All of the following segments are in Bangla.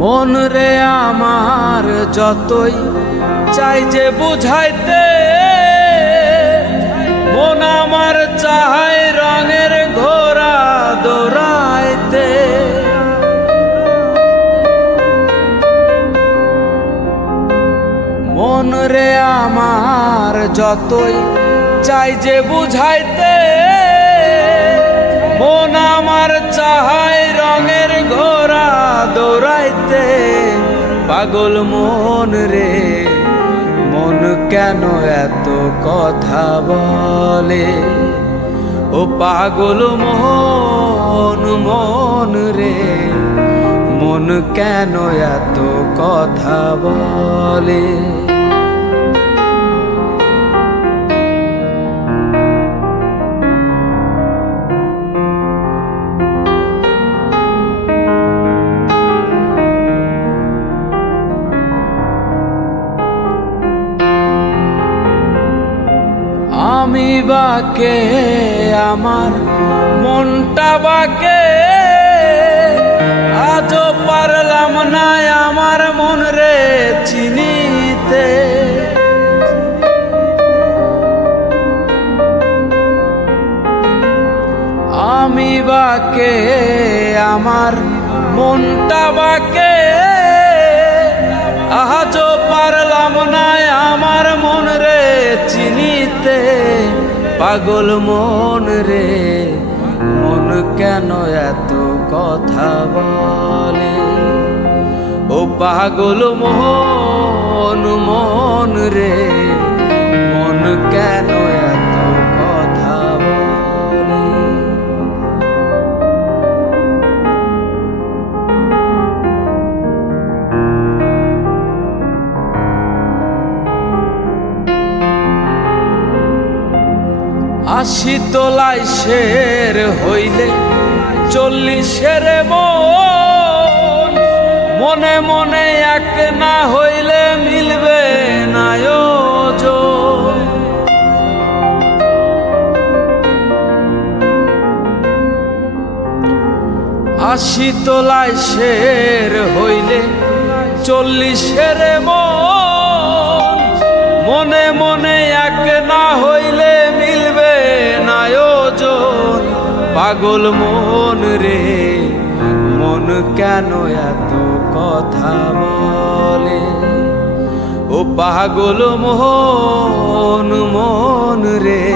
মন রে আমার যতই চাই যে বুঝাইতে, মন আমার চায় রঙের ঘোড়া দৌড়াইতে। মন রে আমার যতই চাই যে বুঝাইতে, মন আমার চায় রঙের ঘোড়া দৌড়াইতে। পাগল মন রে মন কেন এত কথা বলে, ও পাগল মন মন রে মন কেন এত কথা বলে। আমি বাকে আমার মনটা বাকে, আজও পারলাম না আমার মন রে চিনিতে। আমি বাকে আমার মনটা বাকে, আজও পারলাম না আমার মন রে চিনিতে। পাগল মন রে মন কেন এত কথা বলে, ও পাগল মন মন রে মন কেন এত কথা বলে। আশি তোলায় শের হইলে 40-এর মন, মনে মনে এক না হইলে মিলবে না ওজন। আশি তোলায় শের হইলে 40-এর মন, মনে মনে এক না হইলে মিলবে না ওজন। পাগল মন রে মন কেন এত কথা বলে, ও পাগল মন মন রে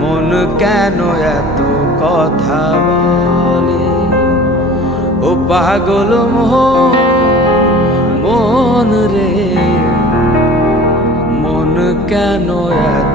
মন কেন এত কথা বলে, ও পাগল মন রে মন কেন এত